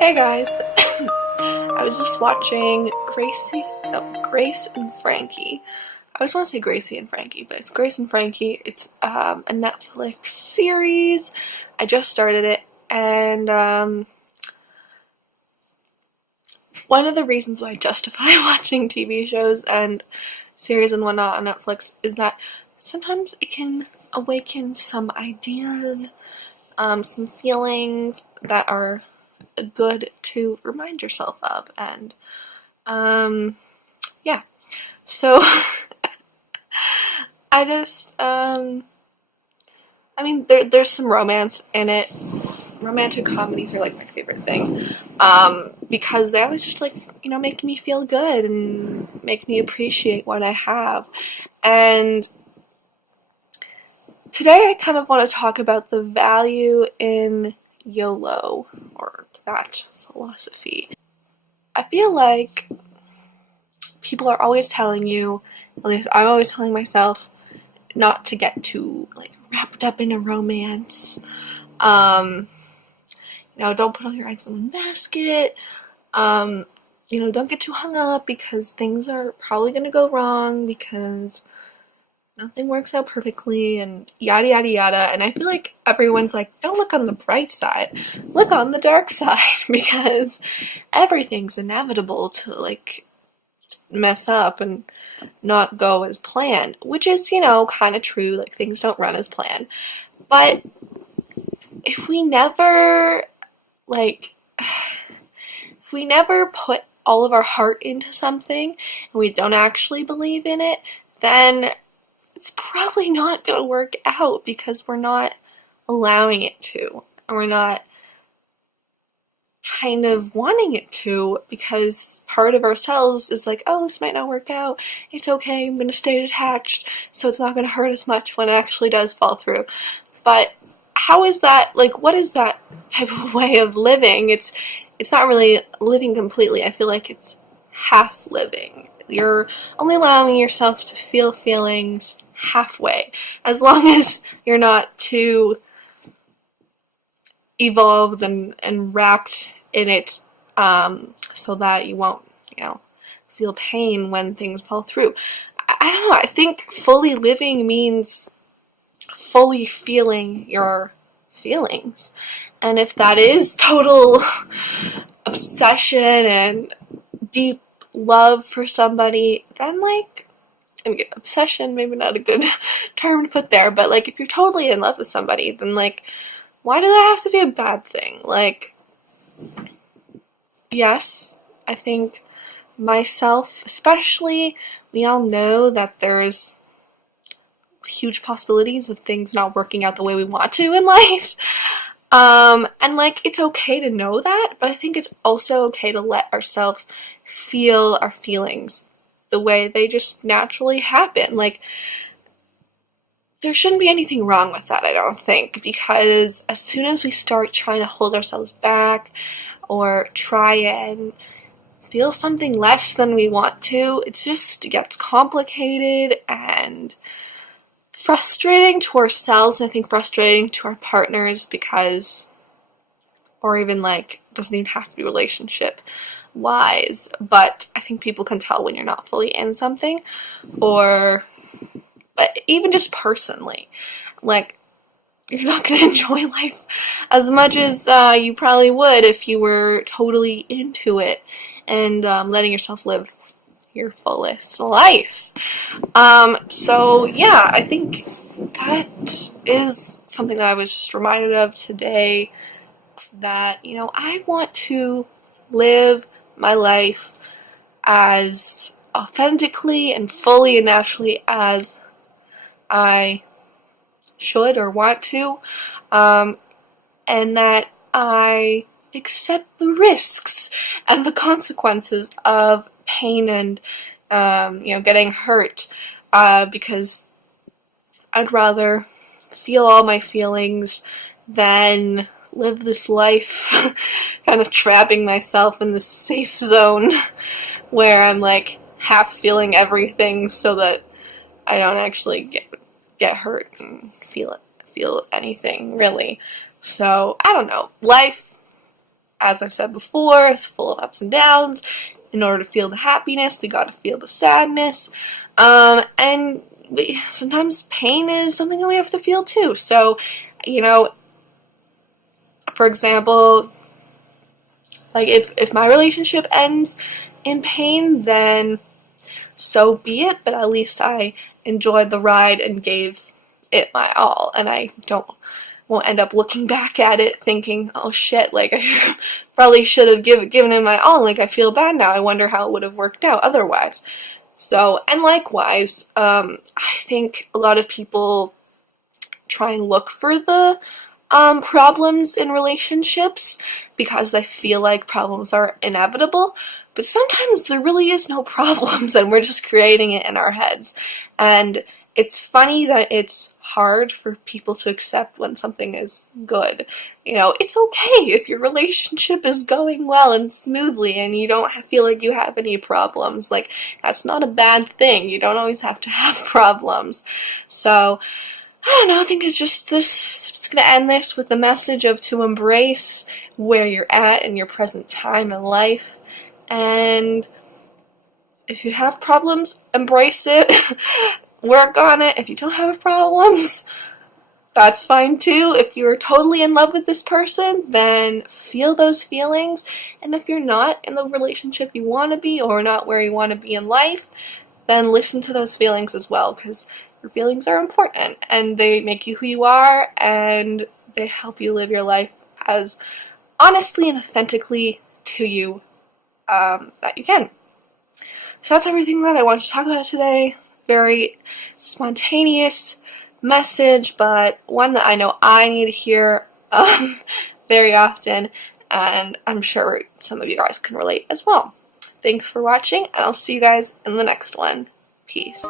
Hey guys, I was just watching Grace and Frankie. I always want to say Gracie and Frankie, but it's Grace and Frankie. It's a Netflix series. I just started it, and one of the reasons why I justify watching TV shows and series and whatnot on Netflix is that sometimes it can awaken some ideas, some feelings that are good to remind yourself of, and yeah, so I just I mean there's some romance in it. Romantic comedies are like my favorite thing, because they always just, like, make me feel good and make me appreciate what I have. And today I kind of want to talk about the value in YOLO, or that philosophy. I feel like people are always telling you, at least I'm always telling myself, not to get too, like, wrapped up in a romance. Don't put all your eggs in one basket. Don't get too hung up because things are probably going to go wrong because nothing works out perfectly and yada yada yada. And I feel like everyone's like, don't look on the bright side, look on the dark side, because everything's inevitable to, like, mess up and not go as planned, which is, kind of true. Like, things don't run as planned. But if we never, if we never put all of our heart into something and we don't actually believe in it, then it's probably not going to work out because we're not allowing it to, and we're not kind of wanting it to, because part of ourselves is like, oh, this might not work out, it's okay, I'm going to stay detached so it's not going to hurt as much when it actually does fall through. But how is that, like, what is that type of way of living? It's not really living completely. I feel like it's half living. You're only allowing yourself to feel feelings halfway, as long as you're not too evolved and wrapped in it, so that you won't, feel pain when things fall through. I don't know, I think fully living means fully feeling your feelings. And if that is total obsession and deep love for somebody, then, like, obsession, maybe not a good term to put there, but, like, if you're totally in love with somebody, then, like, why does that have to be a bad thing? Like, yes, I think myself especially, we all know that there's huge possibilities of things not working out the way we want to in life. And, like, it's okay to know that, but I think it's also okay to let ourselves feel our feelings the way they just naturally happen. Like, there shouldn't be anything wrong with that, I don't think, because as soon as we start trying to hold ourselves back or try and feel something less than we want to, it just gets complicated and frustrating to ourselves, and I think frustrating to our partners, because, or even, like, it doesn't even have to be relationship wise, but I think people can tell when you're not fully in something, but even just personally, like, you're not going to enjoy life as much as you probably would if you were totally into it and letting yourself live your fullest life. So yeah, I think that is something that I was just reminded of today, that, I want to live my life as authentically and fully and naturally as I should or want to, and that I accept the risks and the consequences of pain and, getting hurt, because I'd rather feel all my feelings than live this life kind of trapping myself in this safe zone where I'm, like, half feeling everything so that I don't actually get hurt and feel anything, really. So, I don't know. Life as I've said before, is full of ups and downs. In order to feel the happiness, we gotta feel the sadness. And sometimes pain is something that we have to feel too. So, you know, for example, like if my relationship ends in pain, then so be it, but at least I enjoyed the ride and gave it my all, and I won't end up looking back at it thinking, oh shit, like I probably should have given it my all, like I feel bad now, I wonder how it would have worked out otherwise. So, and likewise, I think a lot of people try and look for the problems in relationships because they feel like problems are inevitable, but sometimes there really is no problems and we're just creating it in our heads. And it's funny that it's hard for people to accept when something is good. You know, it's okay if your relationship is going well and smoothly and you don't feel like you have any problems. Like, that's not a bad thing. You don't always have to have problems. So, I don't know, I think it's just gonna end this with the message of to embrace where you're at in your present time in life. And if you have problems, embrace it. Work on it. If you don't have problems, that's fine too. If you're totally in love with this person, then feel those feelings. And if you're not in the relationship you want to be or not where you want to be in life, then listen to those feelings as well, because your feelings are important and they make you who you are and they help you live your life as honestly and authentically to you that you can. So that's everything that I wanted to talk about today. Very spontaneous message, but one that I know I need to hear very often, and I'm sure some of you guys can relate as well. Thanks for watching, and I'll see you guys in the next one. Peace.